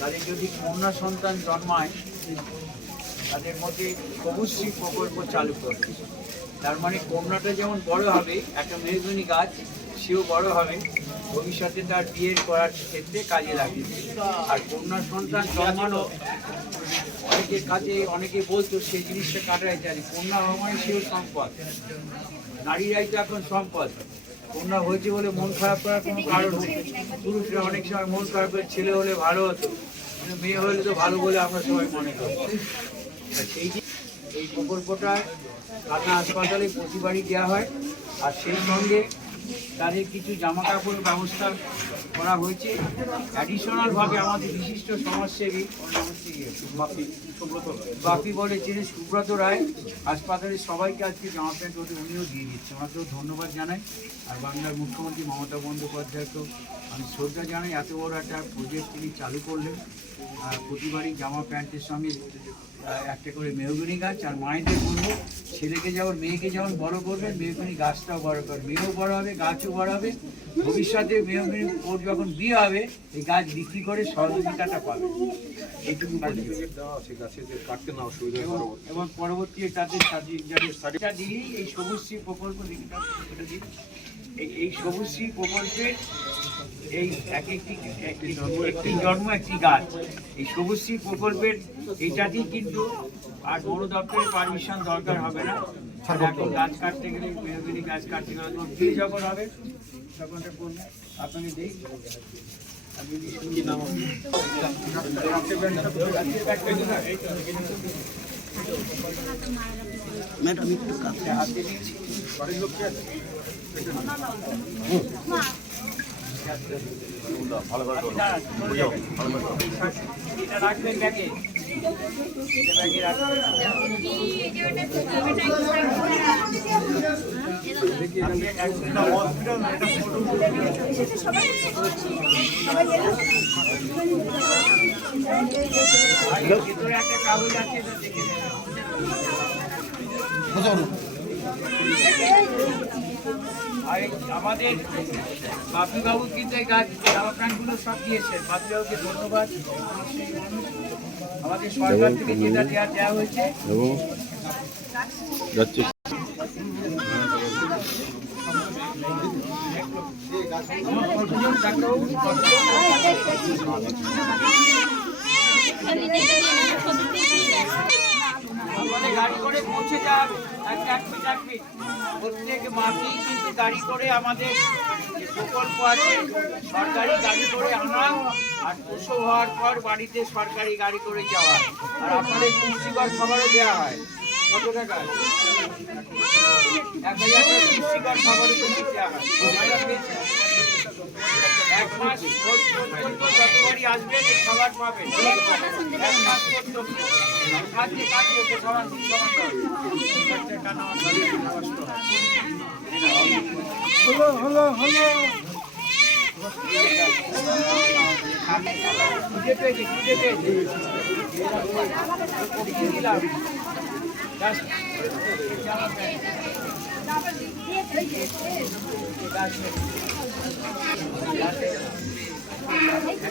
তাদের যদি কন্যা সন্তান জন্মায়, তাদের মধ্যে কবুশ্রী প্রকল্প চালু করবে। তার মানে কন্যাটা যেমন বড় হবে, একটা মেহগুনি গাছ, সেও বড় হবে। ভবিষ্যতে তার বিয়ের করার ক্ষেত্রে কাজে লাগে আর কন্যা সন্তান জন্মানো অনেকের কাছে অনেকে বলতো সেই জিনিসটা কাটাই জানি। কন্যা হওয়া মানে সেও সম্পদ। নারীরাই তো এখন সম্পদ। কন্যা হয়েছে বলে মন খারাপ করার কোনো কারণ নেই। পুরুষরা অনেক সময় মন খারাপ করে ছেলে হলে ভালো হতো মেয়ে হলে তো ভালো বলে আমরা সবাই মনে করি। সেই এই প্রকল্পটা কালনা হাসপাতালে প্রতিবারই দেওয়া হয়। আর সেই সঙ্গে তাদের কিছু জামা কাপড়ের ব্যবস্থা করা হয়েছে। অ্যাডিশনাল ভাবে আমাদের বিশিষ্ট সমাজসেবী বাপি বলে যিনি সুব্রত রায়। হাসপাতালের সবাইকে আজকে জামা প্যান্ট ওদের উনিও দিয়ে দিচ্ছে। ওনাকেও ধন্যবাদ জানাই। আর বাংলার মুখ্যমন্ত্রী মমতা বন্দ্যোপাধ্যায়কেও আমি শ্রদ্ধা জানাই এত বড় একটা প্রজেক্ট তিনি চালু করলেন। আর প্রতিবারই জামা প্যান্টের সঙ্গে একটা করে মেহগুনি গাছ আর মায়েদের বলব ছেলেকে যেমন মেয়েকে যেমন বড় করবেন মেহগুনি গাছটাও বড় করবে। মেয়েও বড় হবে গাছও বড় হবে। ভবিষ্যতে মেহগুনি ওর যখন বিয়ে হবে এই গাছ বিক্রি করে সহযোগিতাটা পাবে। এইটুকু এবং পরবর্তী তাদের সার্টিফিকেট দিলেই এই সবুজশ্রী প্রকল্প দিন এই সবুজশ্রী প্রকল্পের এই এক একটি জন্ম একটি গাছ। এই সবুজশ্রী প্রকল্পের এইটাতেই কিন্তু আর বড় দপ্তরের পারমিশন দরকার হবে না। গাছ কাটতে গেলে মেহগিনি গাছ কাটতে গেলে বিয়ে যখন হবে? তখন এটা করবে আপনাকে দিই। ম্যাডাম একটু কাছে হাতে দিচ্ছি এটা রাখবেন ব্যাগে এটা ব্যাগে রাখবেন একটা কাগজ আছে এটা। আর আমাদের বাপিবাবু কিন্তু এই গাছ জামা প্যান্টগুলো সব দিয়েছেন বাপিবাবুকে ধন্যবাদ আমাদের সরকার থেকে যেটা দেওয়া দেওয়া হয়েছে যাচ্ছে আমার কতজন ডাক্তারবাবু আমাদের গাড়ি করে পৌঁছে যাক এক প্রত্যেক মাসেই কিন্তু গাড়ি করে আমাদের সরকারি গাড়ি করে আনা আর প্রসব হওয়ার পর বাড়িতে সরকারি গাড়ি করে যাওয়া। আর আপনাদের পুষ্টিকর খাবারও দেওয়া কত টাকা? এক হাজার দেওয়া হয়? এক মাস পর্যন্ত যতবারই আসবেন খাবার কাজে কাজে তো খাবার আমাদের কষ্ট হয়। খুঁজে পেয়েছি, খুঁজে পেয়েছি। দিলাম। Just জামা